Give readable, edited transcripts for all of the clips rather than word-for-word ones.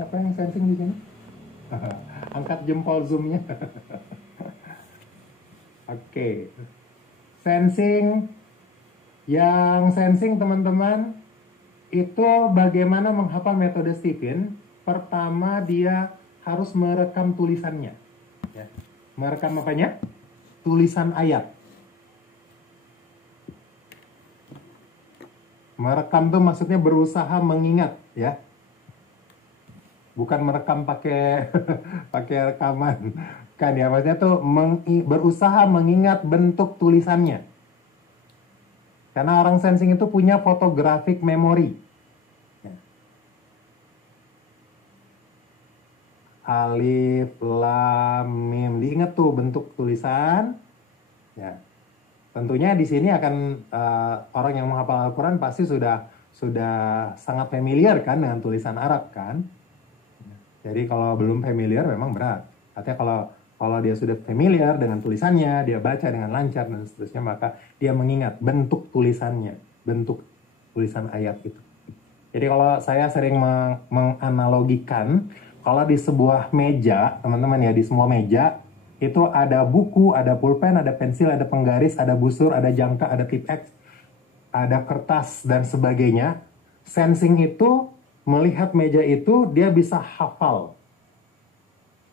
Siapa yang sensing di sini? Angkat jempol zoomnya. Oke. Sensing. Yang sensing teman-teman, itu bagaimana menghafal metode Stephen. Pertama dia harus merekam tulisannya. Ya. Merekam apanya? Tulisan ayat. Merekam tuh maksudnya berusaha mengingat, ya. Bukan merekam pakai pakai rekaman. Kan ya, maksudnya tuh berusaha mengingat bentuk tulisannya. Karena orang sensing itu punya photographic memory. Ya. Alif, lam, mim. Diingat tuh bentuk tulisan. Ya. Tentunya di sini akan orang yang menghafal Al-Quran pasti sudah sangat familiar kan dengan tulisan Arab kan. Jadi kalau belum familiar memang berat. Artinya kalau dia sudah familiar dengan tulisannya, dia baca dengan lancar dan seterusnya, maka dia mengingat bentuk tulisannya, bentuk tulisan ayat itu. Jadi kalau saya sering menganalogikan, kalau di sebuah meja, teman-teman ya, di semua meja, itu ada buku, ada pulpen, ada pensil, ada penggaris, ada busur, ada jangka, ada tip X, ada kertas, dan sebagainya. Sensing itu, melihat meja itu, dia bisa hafal.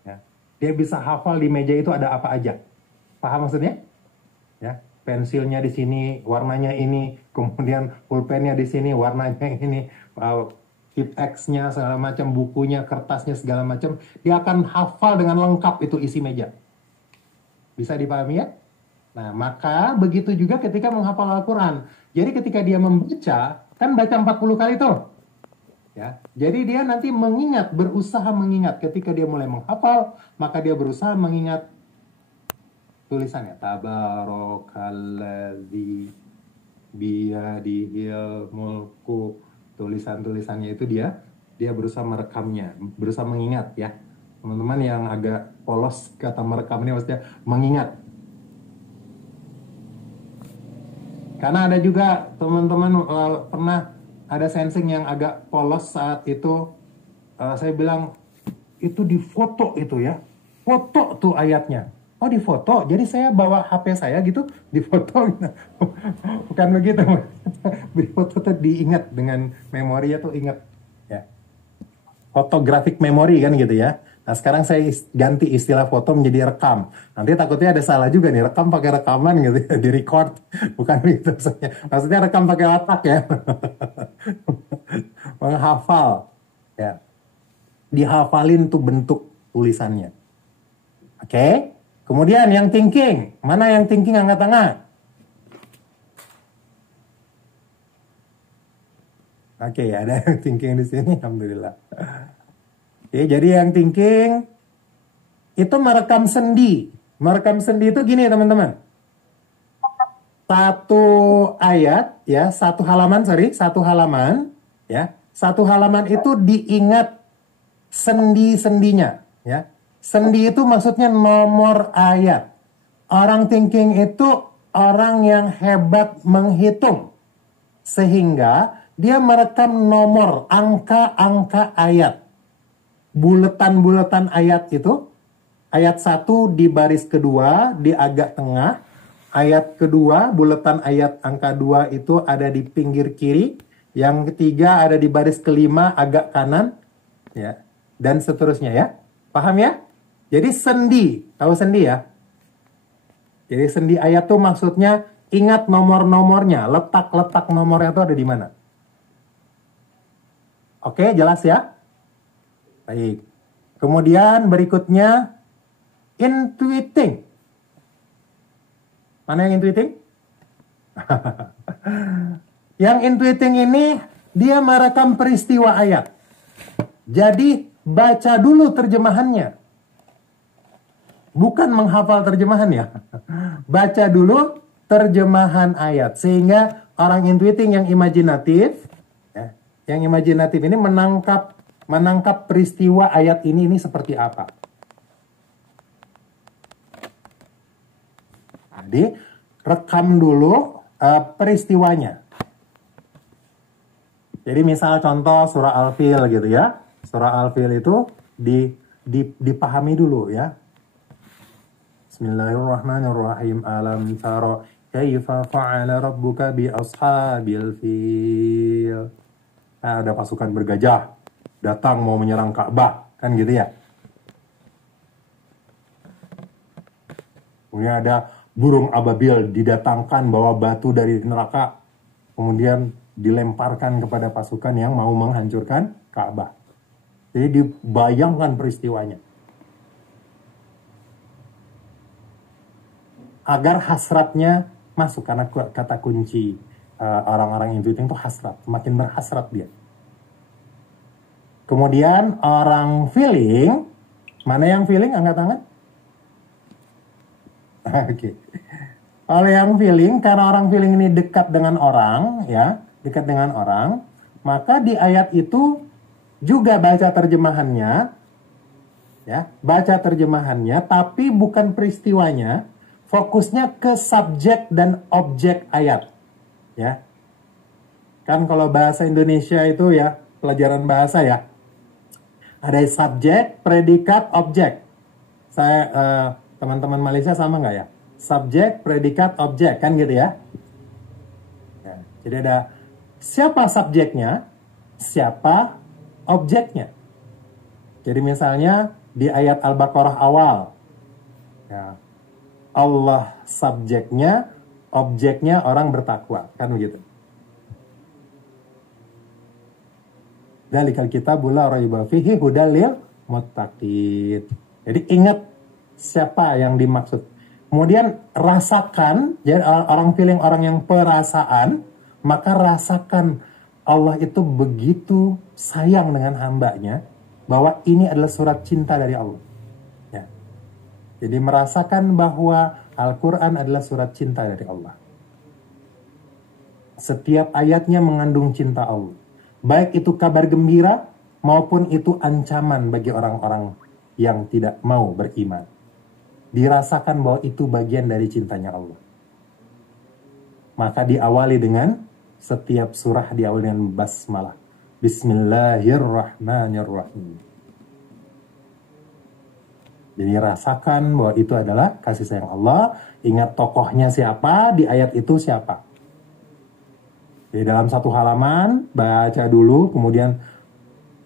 Ya. Dia bisa hafal di meja itu ada apa aja. Paham maksudnya? Ya. Pensilnya di sini, warnanya ini, kemudian pulpennya di sini, warnanya ini, tip X-nya, segala macam, bukunya, kertasnya, segala macam. Dia akan hafal dengan lengkap itu isi meja. Bisa dipahami ya? Nah, maka begitu juga ketika menghafal Al-Quran. Jadi ketika dia membaca, kan baca 40 kali tuh. Ya, jadi dia nanti mengingat, berusaha mengingat. Ketika dia mulai menghafal, maka dia berusaha mengingat tulisannya. Tabarakalladzi biyadihil mulku. Tulisan-tulisannya itu dia berusaha merekamnya, berusaha mengingat ya. Teman-teman yang agak polos kata merekam ini maksudnya mengingat. Karena ada juga teman-teman pernah ada sensing yang agak polos saat itu, saya bilang itu difoto itu ya, foto tuh ayatnya. Oh difoto, jadi saya bawa HP saya gitu, difoto. Bukan begitu, difoto tuh diingat dengan memori tuh ingat ya. Photographic memory kan gitu ya. Nah sekarang saya ganti istilah foto menjadi rekam. Nanti takutnya ada salah juga nih, rekam pakai rekaman gitu ya, di record. Bukan gitu maksudnya rekam pakai otak ya. Menghafal ya. Dihafalin tuh bentuk tulisannya. Oke. Kemudian yang thinking. Mana yang thinking angkat tangan? Oke, ada yang thinking di sini, alhamdulillah. Oke, jadi yang thinking itu merekam sendi. Merekam sendi itu gini teman-teman. Satu ayat ya, satu halaman ya. Satu halaman itu diingat sendi-sendinya ya. Sendi itu maksudnya nomor ayat. Orang thinking itu orang yang hebat menghitung. Sehingga dia merekam nomor, angka-angka ayat. Buletan-buletan ayat itu, ayat 1 di baris kedua, di agak tengah, ayat kedua, buletan ayat angka 2 itu ada di pinggir kiri, yang ketiga ada di baris kelima, agak kanan, ya, dan seterusnya ya. Paham ya? Jadi sendi, tahu sendi ya? Jadi sendi ayat tuh maksudnya ingat nomor-nomornya, letak-letak nomornya itu ada di mana. Oke, jelas ya? Baik. Kemudian berikutnya intuiting. Mana yang intuiting? Yang intuiting ini dia merekam peristiwa ayat. Jadi baca dulu terjemahannya. Bukan menghafal terjemahannya. Baca dulu terjemahan ayat. Sehingga orang intuiting yang imajinatif, ya, yang imajinatif ini menangkap peristiwa ayat ini seperti apa. Jadi rekam dulu peristiwanya. Jadi misal contoh surah Al-Fil gitu ya. Surah Al-Fil itu dipahami dulu ya. Bismillahirrahmanirrahim. Alam tara kaifa fa'ala rabbuka bi ashabil fil. Nah, ada pasukan bergajah datang mau menyerang Ka'bah, kan gitu ya. Kemudian ada burung ababil didatangkan bawa batu dari neraka, kemudian dilemparkan kepada pasukan yang mau menghancurkan Ka'bah. Jadi dibayangkan peristiwanya. Agar hasratnya masuk, karena kata kunci orang-orang intuitif itu hasrat, makin berhasrat dia. Kemudian orang feeling, mana yang feeling angkat tangan? Oke. Oleh yang feeling, karena orang feeling ini dekat dengan orang, ya, dekat dengan orang, maka di ayat itu juga baca terjemahannya, ya, baca terjemahannya, tapi bukan peristiwanya, fokusnya ke subjek dan objek ayat, ya. Kan kalau bahasa Indonesia itu ya, pelajaran bahasa ya, ada subjek, predikat, objek. Saya teman-teman Malaysia sama nggak ya? Subjek, predikat, objek, kan gitu ya? Ya, jadi ada siapa subjeknya, siapa objeknya. Jadi misalnya di ayat Al-Baqarah awal, ya, Allah subjeknya, objeknya orang bertakwa, kan begitu. Dzalikal kitabul la raiba fihi hudal lil muttaqin. Jadi ingat siapa yang dimaksud. Kemudian rasakan, jadi orang feeling, orang yang perasaan, maka rasakan Allah itu begitu sayang dengan hambanya, bahwa ini adalah surat cinta dari Allah. Ya. Jadi merasakan bahwa Al-Quran adalah surat cinta dari Allah. Setiap ayatnya mengandung cinta Allah. Baik itu kabar gembira, maupun itu ancaman bagi orang-orang yang tidak mau beriman. Dirasakan bahwa itu bagian dari cintanya Allah. Maka diawali dengan, setiap surah diawali dengan basmalah. Bismillahirrahmanirrahim. Jadi rasakan bahwa itu adalah kasih sayang Allah. Ingat tokohnya siapa, di ayat itu siapa. Jadi dalam satu halaman, baca dulu, kemudian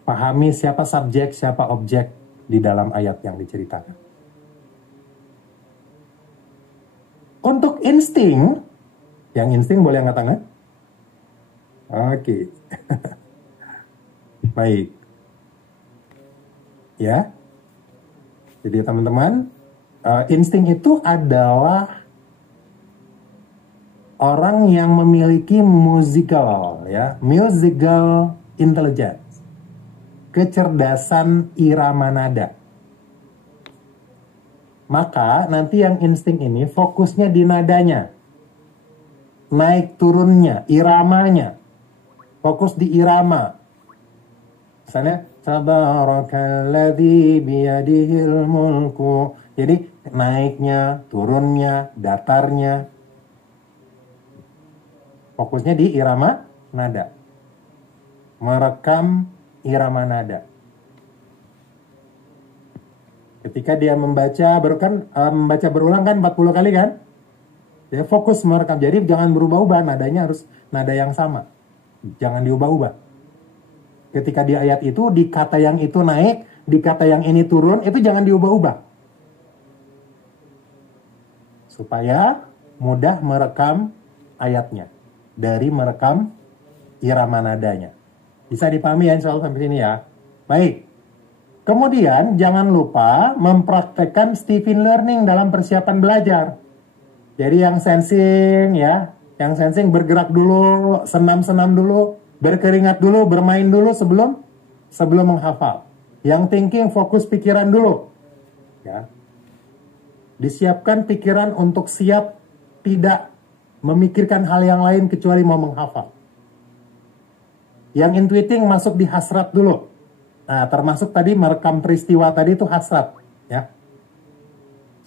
pahami siapa subjek, siapa objek di dalam ayat yang diceritakan. Untuk insting, yang insting boleh angkat tangan? Oke. Baik. Ya. Jadi teman-teman, insting itu adalah orang yang memiliki musical intelligence, kecerdasan irama nada. Maka nanti yang insting ini fokusnya di nadanya, naik turunnya, iramanya, fokus di irama. Misalnya, Tabarakalladzi biyadihil mulku. Jadi naiknya, turunnya, datarnya, fokusnya di irama nada. Merekam irama nada. Ketika dia membaca, membaca berulang kan 40 kali kan? Dia fokus merekam. Jadi jangan berubah-ubah, nadanya harus nada yang sama. Jangan diubah-ubah. Ketika di ayat itu, di kata yang itu naik, di kata yang ini turun, itu jangan diubah-ubah. Supaya mudah merekam ayatnya. Dari merekam irama nadanya. Bisa dipahami ya, insya Allah sampai sini ya. Baik. Kemudian jangan lupa mempraktekkan Stephen Learning dalam persiapan belajar. Jadi yang sensing ya, yang sensing bergerak dulu, senam-senam dulu, berkeringat dulu, bermain dulu sebelum menghafal. Yang thinking fokus pikiran dulu. Ya. Disiapkan pikiran untuk siap tidak memikirkan hal yang lain kecuali mau menghafal. Yang intuiting masuk di hasrat dulu. Nah, termasuk tadi merekam peristiwa tadi itu hasrat, ya.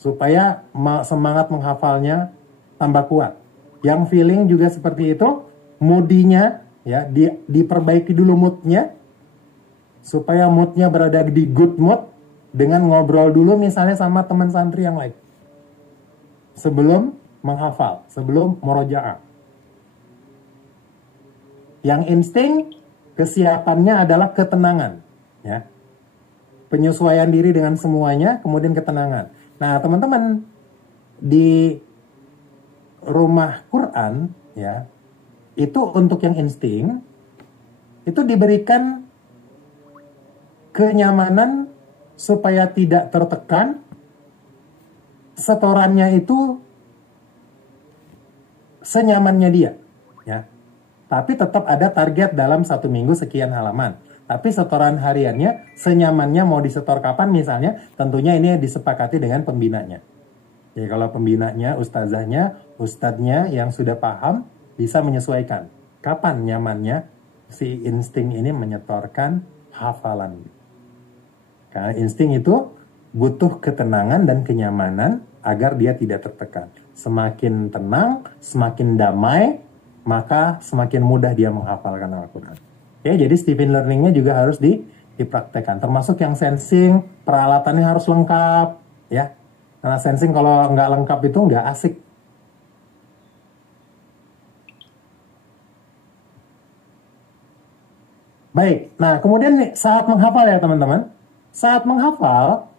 Supaya semangat menghafalnya tambah kuat. Yang feeling juga seperti itu, moodinya ya diperbaiki dulu moodnya supaya moodnya berada di good mood dengan ngobrol dulu misalnya sama teman santri yang lain. Sebelum menghafal, sebelum murojaah. Yang insting, kesiapannya adalah ketenangan. Ya. Penyesuaian diri dengan semuanya, kemudian ketenangan. Nah, teman-teman, di rumah Quran, ya, itu untuk yang insting, itu diberikan kenyamanan supaya tidak tertekan, setorannya itu senyamannya dia, ya. Tapi tetap ada target dalam 1 minggu sekian halaman. Tapi setoran hariannya, senyamannya mau disetor kapan misalnya, tentunya ini disepakati dengan pembinanya. Jadi kalau pembinanya, ustadznya yang sudah paham, bisa menyesuaikan. Kapan nyamannya si insting ini menyetorkan hafalan. Karena insting itu butuh ketenangan dan kenyamanan agar dia tidak tertekan. Semakin tenang, semakin damai, maka semakin mudah dia menghafalkan Al-Quran. Oke, jadi Stephen Learning-nya juga harus dipraktekkan. Termasuk yang sensing, peralatannya harus lengkap. Ya, karena sensing kalau nggak lengkap itu nggak asik. Baik, nah kemudian nih, saat menghafal ya teman-teman. Saat menghafal,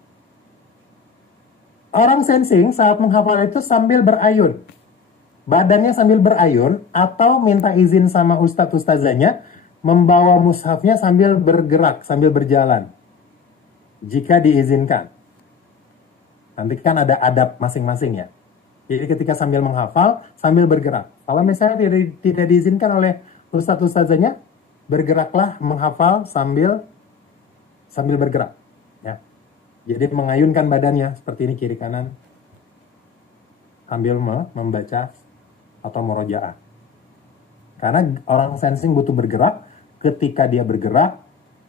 orang sensing saat menghafal itu sambil berayun. Badannya sambil berayun atau minta izin sama ustadz-ustazanya membawa mushafnya sambil bergerak, sambil berjalan. Jika diizinkan. Nanti kan ada adab masing-masing ya. Jadi ketika sambil menghafal, sambil bergerak. Kalau misalnya tidak diizinkan oleh ustadz-ustazanya, bergeraklah menghafal sambil bergerak. Ya. Jadi mengayunkan badannya seperti ini kiri kanan sambil membaca atau murojaah. Karena orang sensing butuh bergerak, ketika dia bergerak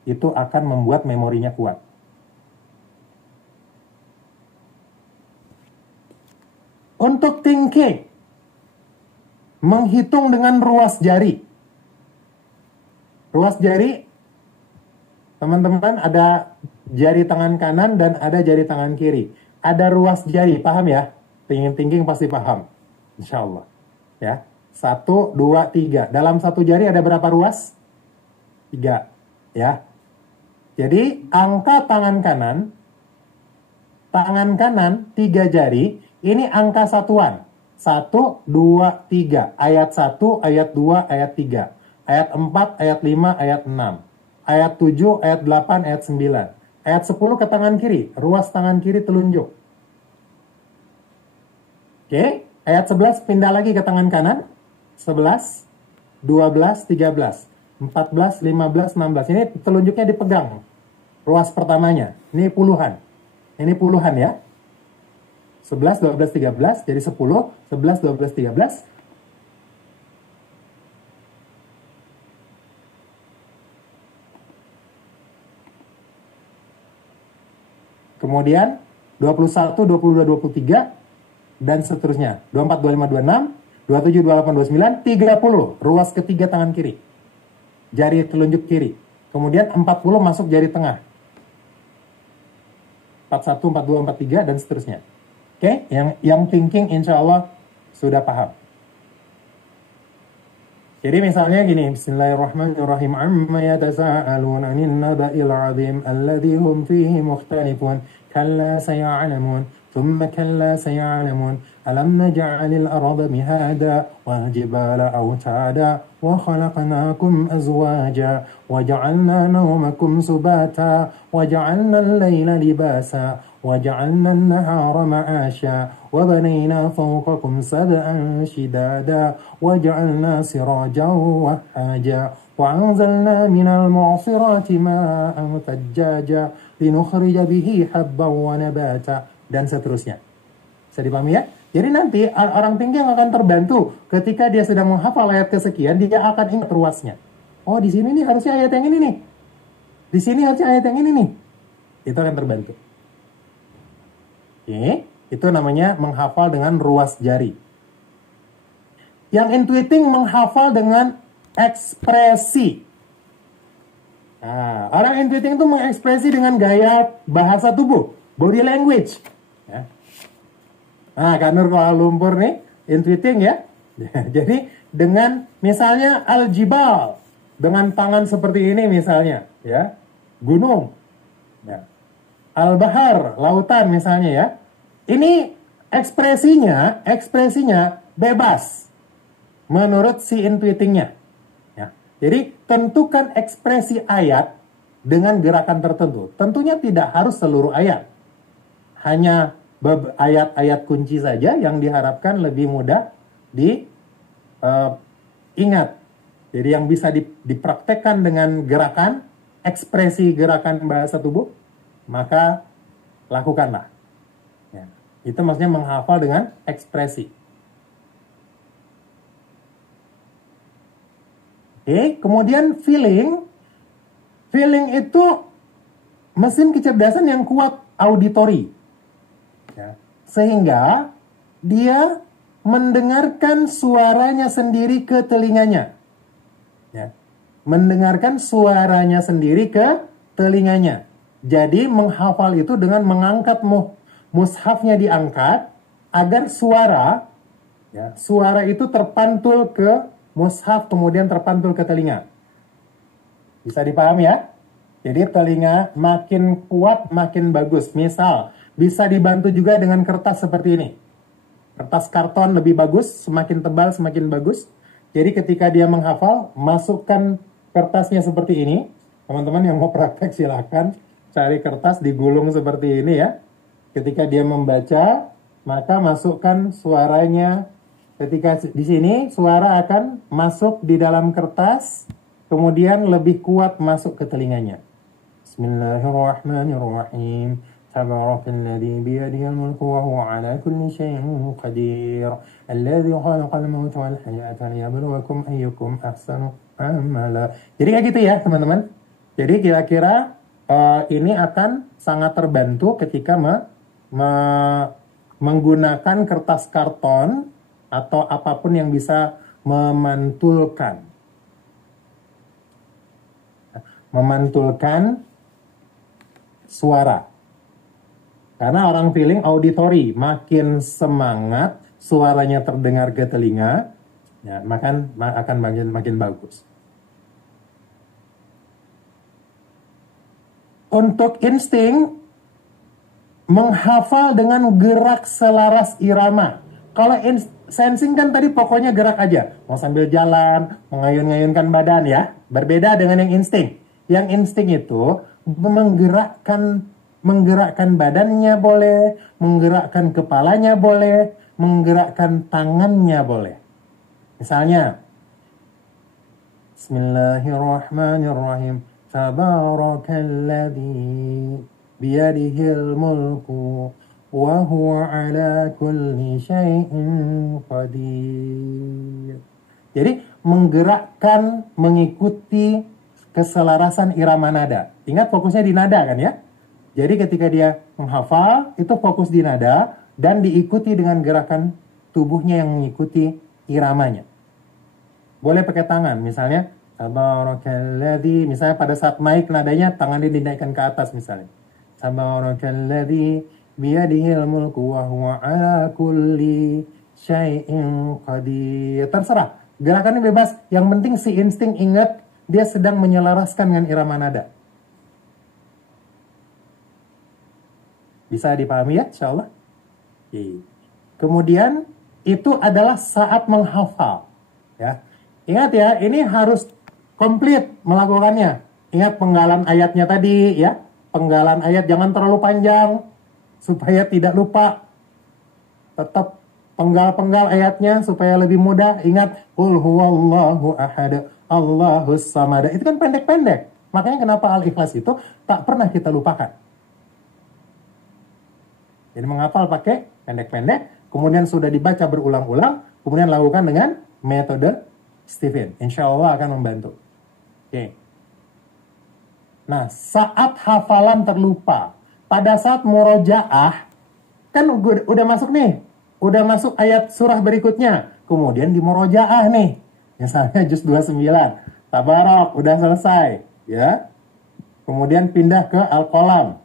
itu akan membuat memorinya kuat. Untuk thinking, menghitung dengan ruas jari. Ruas jari, teman-teman, ada jari tangan kanan dan ada jari tangan kiri. Ada ruas jari, paham ya? Thinking pasti paham, insya Allah. Ya, 1, 2, 3. Dalam satu jari ada berapa ruas? 3. Ya. Jadi angka tangan kanan 3 jari, ini angka satuan. 1, 2, 3. Ayat 1, ayat 2, ayat 3. Ayat 4, ayat 5, ayat 6. Ayat 7, ayat 8, ayat 9. Ayat 10 ke tangan kiri. Ruas tangan kiri telunjuk. Oke. Ayat 11 pindah lagi ke tangan kanan. 11, 12, 13. 14, 15, 16. Ini telunjuknya dipegang. Ruas pertamanya. Ini puluhan. Ini puluhan ya. 11, 12, 13. Jadi 10, 11, 12, 13. Kemudian 21, 22, 23 dan seterusnya. 24, 25, 26, 27, 28, 29, 30. Ruas ketiga tangan kiri. Jari telunjuk kiri. Kemudian 40 masuk jari tengah. 41, 42, 43 dan seterusnya. Oke, yang thinking insya Allah sudah paham. Jadi misalnya gini, Bismillahirrahmanirrahim. Amma yatasa'alun 'anil naba'il 'azim alladzi hum fihi mukhtalifun. Kalla saya'lamun, thumma kalla saya'lamun. Alam naj'alil arda mihada wal jibala awtada wa khalaqnakum azwaja wa ja'alna nawmakum subata wa ja'alna al-layla libasa wa ja'alna an-nahara ma'asha wa banayna fawqakum sab'an shidada wa ja'alna sirajan wahhaja wa anzalna minal mu'sirati ma'an thajjaja linukhrija bihi habban wa nabata dan seterusnya. Bisa dipahami ya? Jadi nanti orang thinking akan terbantu ketika dia sedang menghafal ayat kesekian, dia akan ingat ruasnya. Oh, di sini nih harusnya ayat yang ini nih. Di sini harusnya ayat yang ini nih. Itu akan terbantu. Oke, itu namanya menghafal dengan ruas jari. Yang intuiting menghafal dengan ekspresi. Nah, orang intuiting itu mengekspresi dengan gaya bahasa tubuh, body language. Ya. Nah, Kak Nur Kuala Lumpur nih, intuiting ya. Jadi dengan misalnya al-jibal, dengan tangan seperti ini misalnya, ya, gunung, ya. Al-bahar, lautan misalnya ya. Ini ekspresinya bebas menurut si intuitingnya. Ya. Jadi tentukan ekspresi ayat dengan gerakan tertentu. Tentunya tidak harus seluruh ayat. Hanya ayat-ayat kunci saja yang diharapkan lebih mudah diingat. Jadi yang bisa dipraktekkan dengan gerakan, ekspresi gerakan bahasa tubuh, maka lakukanlah. Ya. Itu maksudnya menghafal dengan ekspresi. Oke, kemudian feeling. Feeling itu mesin kecerdasan yang kuat auditori. Ya. Sehingga dia mendengarkan suaranya sendiri ke telinganya. Ya. Mendengarkan suaranya sendiri ke telinganya. Jadi menghafal itu dengan mengangkat mushafnya diangkat agar suara itu terpantul ke mushaf kemudian terpantul ke telinga. Bisa dipahami ya? Jadi telinga makin kuat makin bagus. Misal bisa dibantu juga dengan kertas seperti ini. Kertas karton lebih bagus, semakin tebal semakin bagus. Jadi ketika dia menghafal, masukkan kertasnya seperti ini. Teman-teman yang mau praktek silahkan cari kertas digulung seperti ini ya. Ketika dia membaca, maka masukkan suaranya. Ketika di sini suara akan masuk di dalam kertas, kemudian lebih kuat masuk ke telinganya. Bismillahirrahmanirrahim. Tabarakalladzi biyadihil mulku wa huwa ala kulli syai'in qadir. Alladzi khalaqal mauta wal hayata liyabluwakum ayyukum ahsanu amala. Jadi kayak gitu ya, teman-teman. Jadi kira-kira ini akan sangat terbantu ketika menggunakan kertas karton atau apapun yang bisa memantulkan suara. Karena orang feeling auditory, makin semangat suaranya terdengar ke telinga, ya, akan makin bagus. Untuk insting, menghafal dengan gerak selaras irama. Kalau sensing kan tadi pokoknya gerak aja. Mau sambil jalan, mengayun-ngayunkan badan ya. Berbeda dengan yang insting. Yang insting itu menggerakkan badannya boleh, menggerakkan kepalanya boleh, menggerakkan tangannya boleh. Misalnya, Bismillahirrahmanirrahim. Tabarakalladzi biyadihil mulku wa huwa ala kulli syai'in qadir. Jadi menggerakkan, mengikuti keselarasan irama nada. Ingat fokusnya di nada kan ya? Jadi ketika dia menghafal, itu fokus di nada dan diikuti dengan gerakan tubuhnya yang mengikuti iramanya. Boleh pakai tangan, misalnya Tabarakalladzi, misalnya pada saat naik nadanya tangannya dinaikkan ke atas misalnya. Tabarakalladzi biyadihil mulku wa huwa ala kulli syai'in qadir. Terserah, gerakannya bebas, yang penting si insting ingat dia sedang menyelaraskan dengan irama nada. Bisa dipahami ya, insyaallah. Kemudian itu adalah saat menghafal ya. Ingat ya, ini harus komplit melakukannya. Ingat penggalan ayatnya tadi ya. Penggalan ayat jangan terlalu panjang supaya tidak lupa. Tetap penggal-penggal ayatnya supaya lebih mudah. Ingat, qul huwallahu ahad, Allahus samad. Itu kan pendek-pendek. Makanya kenapa Al-Ikhlas itu tak pernah kita lupakan. Jadi menghafal pakai pendek-pendek, kemudian sudah dibaca berulang-ulang, kemudian lakukan dengan metode Stephen. Insya Allah akan membantu. Oke. Nah, saat hafalan terlupa, pada saat murojaah, kan udah masuk nih, udah masuk ayat surah berikutnya, kemudian di murojaah nih, misalnya juz 29, Tabarak, udah selesai, ya. kemudian pindah ke Al-Qalam.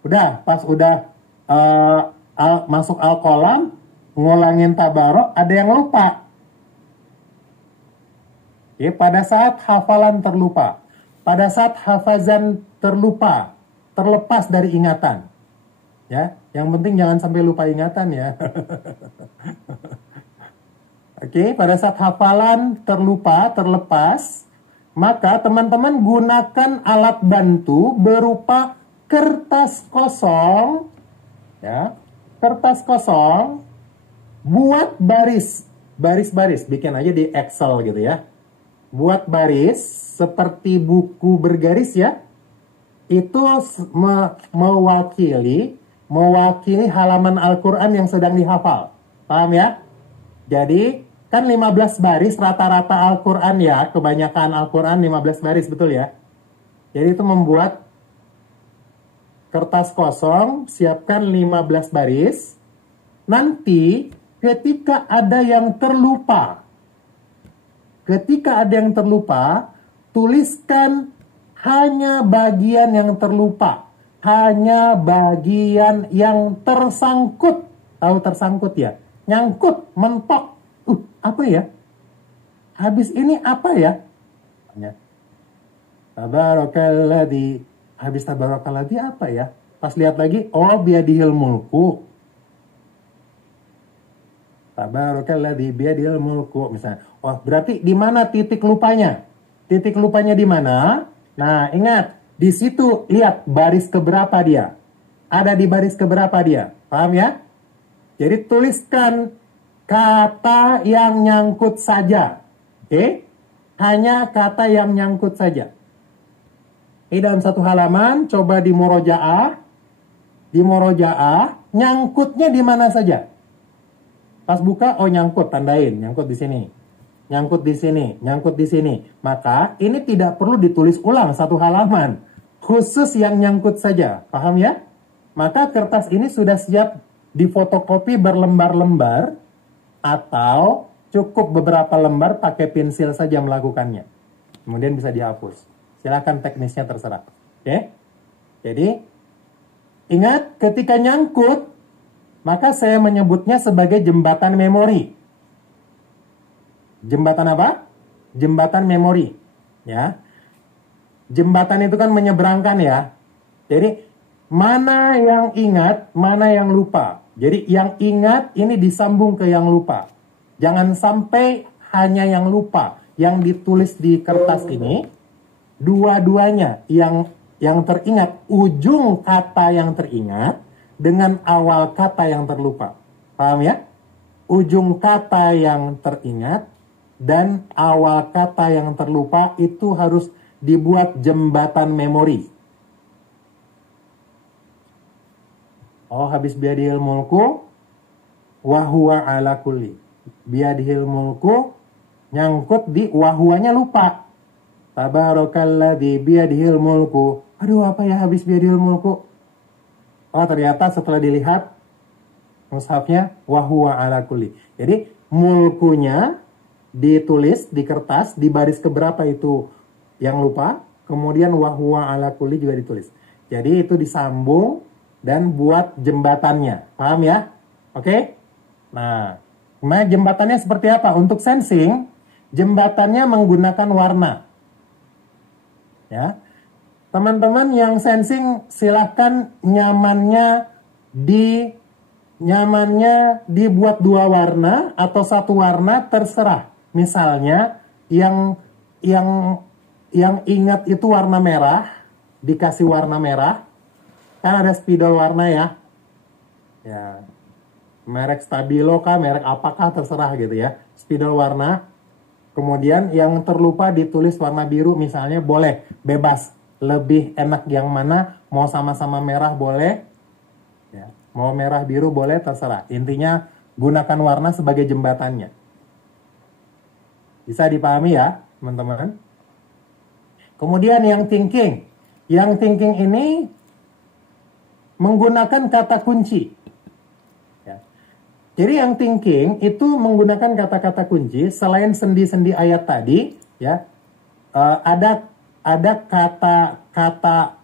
Udah, pas udah masuk Al-Qalam, ngulangin tabarok, ada yang lupa. Ya, pada saat hafalan terlupa, pada saat hafazan terlupa, terlepas dari ingatan. Ya, yang penting jangan sampai lupa ingatan ya. Oke, pada saat hafalan terlupa, terlepas, maka teman-teman gunakan alat bantu berupa kertas kosong, ya, kertas kosong, buat baris-baris, bikin aja di Excel gitu ya. Buat baris seperti buku bergaris ya, itu mewakili halaman Al-Quran yang sedang dihafal. Paham ya? Jadi, kan 15 baris rata-rata Al-Quran ya, kebanyakan Al-Quran 15 baris, betul ya? Jadi itu membuat kertas kosong, siapkan 15 baris. Nanti ketika ada yang terlupa, tuliskan hanya bagian yang terlupa. Hanya bagian yang tersangkut. Tahu tersangkut ya? Nyangkut, mentok. Apa ya? Habis ini apa ya? Tabarakalladzi. Habis tabarakalladzi apa ya? Pas lihat lagi, oh biadihil mulku. Tabarakalladzi biadihil mulku misalnya. Oh, berarti di mana titik lupanya? Titik lupanya di mana? Nah, ingat, di situ lihat baris keberapa dia. Ada di baris keberapa dia. Paham ya? Jadi tuliskan kata yang nyangkut saja. Oke? Hanya kata yang nyangkut saja. Ini dalam satu halaman, coba di murojaah. Di murojaah, nyangkutnya di mana saja. Pas buka, oh nyangkut, tandain. Nyangkut di sini. Nyangkut di sini. Nyangkut di sini. Maka ini tidak perlu ditulis ulang satu halaman. Khusus yang nyangkut saja. Paham ya? Maka kertas ini sudah siap difotokopi berlembar-lembar. Atau cukup beberapa lembar pakai pensil saja melakukannya. Kemudian bisa dihapus. Silakan teknisnya terserah. Oke? Jadi, ingat ketika nyangkut, maka saya menyebutnya sebagai jembatan memori. Jembatan apa? Jembatan memori. Ya. Jembatan itu kan menyeberangkan ya. Jadi, mana yang ingat, mana yang lupa. Jadi, yang ingat ini disambung ke yang lupa. Jangan sampai hanya yang lupa. Yang ditulis di kertas ini, dua-duanya yang teringat, ujung kata yang teringat dengan awal kata yang terlupa. Paham ya? Ujung kata yang teringat dan awal kata yang terlupa itu harus dibuat jembatan memori. Oh, habis biadihil mulku wahuwa ala kulli. Biadihil mulku nyangkut di wahuwanya lupa. Tabarakalladzi biadihil mulku. Aduh, apa ya habis biadihil mulku? Oh, ternyata setelah dilihat mushafnya wahuwa ala kulli. Jadi mulkunya ditulis di kertas di baris keberapa itu yang lupa, kemudian wahuwa ala kulli juga ditulis. Jadi itu disambung dan buat jembatannya. Paham ya? Oke? Nah, jembatannya seperti apa? Untuk sensing, jembatannya menggunakan warna. Ya. Teman-teman yang sensing silahkan nyamannya dibuat dua warna atau satu warna terserah. Misalnya yang ingat itu warna merah, dikasih warna merah. Kan ada spidol warna ya. Ya. Merek Stabilo kah, merek apakah terserah gitu ya. Spidol warna. Kemudian yang terlupa ditulis warna biru misalnya, boleh, bebas. Lebih enak yang mana, mau sama-sama merah boleh. Ya. Mau merah biru boleh, terserah. Intinya gunakan warna sebagai jembatannya. Bisa dipahami ya, teman-teman? Kemudian yang thinking. Yang thinking ini menggunakan kata kunci. Ya. Jadi yang thinking itu menggunakan kata-kata kunci. Selain sendi-sendi ayat tadi, ya, ada ada kata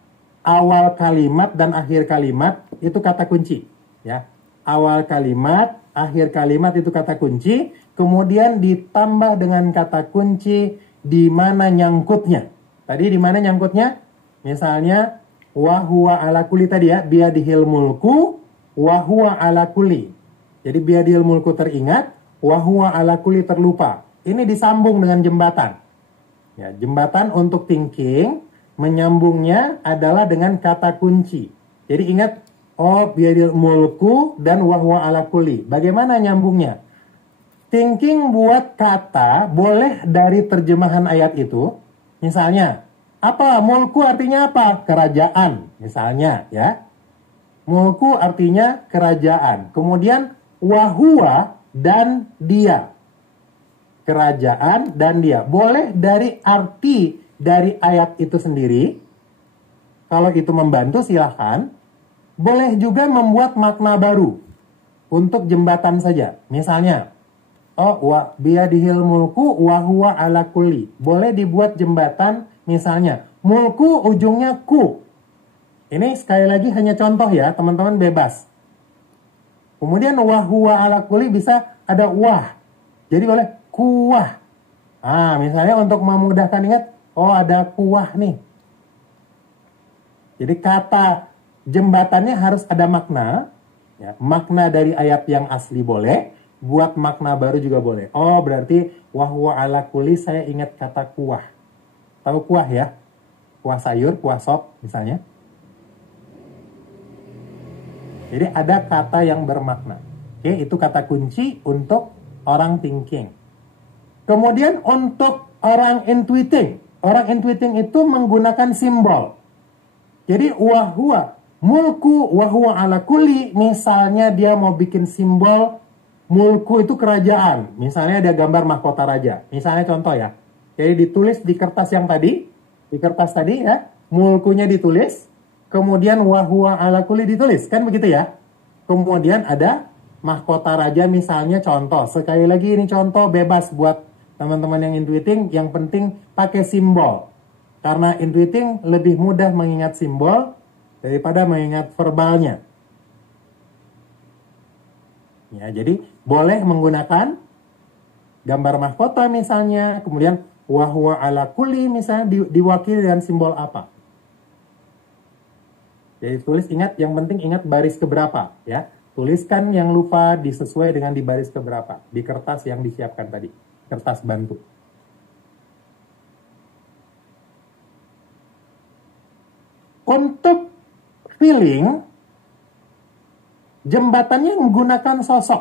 awal kalimat dan akhir kalimat itu kata kunci, ya. Awal kalimat, akhir kalimat itu kata kunci, kemudian ditambah dengan kata kunci di mana nyangkutnya. Tadi di mana nyangkutnya? Misalnya wa huwa ala kulli tadi ya, biadihil mulku wa huwa ala kulli. Jadi biadihil mulku teringat, wa huwa ala kulli terlupa. Ini disambung dengan jembatan. Ya, jembatan untuk thinking menyambungnya adalah dengan kata kunci. Jadi ingat, oh biadil mulku dan wahwa ala kulli. Bagaimana nyambungnya? Thinking buat kata boleh dari terjemahan ayat itu. Misalnya, apa? Mulku artinya apa? Kerajaan. Misalnya, ya. Mulku artinya kerajaan. Kemudian wahwa dan dia. Kerajaan dan dia. Boleh dari arti dari ayat itu sendiri. Kalau itu membantu silahkan. Boleh juga membuat makna baru untuk jembatan saja. Misalnya, oh wa biadihil mulku wa huwa ala kulli. Boleh dibuat jembatan misalnya, mulku ujungnya ku. Ini sekali lagi hanya contoh ya, teman-teman bebas. Kemudian wa huwa ala kulli bisa ada wah. Jadi boleh kuah. Ah, misalnya untuk memudahkan ingat, oh ada kuah nih. Jadi kata jembatannya harus ada makna. Ya, makna dari ayat yang asli boleh, buat makna baru juga boleh. Oh, berarti wahwa ala kulli saya ingat kata kuah. Tahu kuah ya? Kuah sayur, kuah sop misalnya. Jadi ada kata yang bermakna. Oke, itu kata kunci untuk orang thinking. Kemudian untuk orang intuiting. Orang intuiting itu menggunakan simbol. Jadi wahwa mulku wahwa ala kulli, misalnya dia mau bikin simbol mulku itu kerajaan. Misalnya ada gambar mahkota raja. Misalnya contoh ya. Jadi ditulis di kertas yang tadi, di kertas tadi ya, mulkunya ditulis, kemudian wahwa ala kulli ditulis, kan begitu ya. Kemudian ada mahkota raja misalnya contoh. Sekali lagi ini contoh bebas buat teman-teman yang intuiting, yang penting pakai simbol. Karena intuiting lebih mudah mengingat simbol daripada mengingat verbalnya. Ya, jadi boleh menggunakan gambar mahkota misalnya, kemudian wahwa ala kulli misalnya diwakili dengan simbol apa. Jadi tulis, ingat, yang penting ingat baris keberapa ya. Tuliskan yang lupa disesuai dengan di baris keberapa di kertas yang disiapkan tadi, kertas bantu. Untuk feeling, jembatannya menggunakan sosok.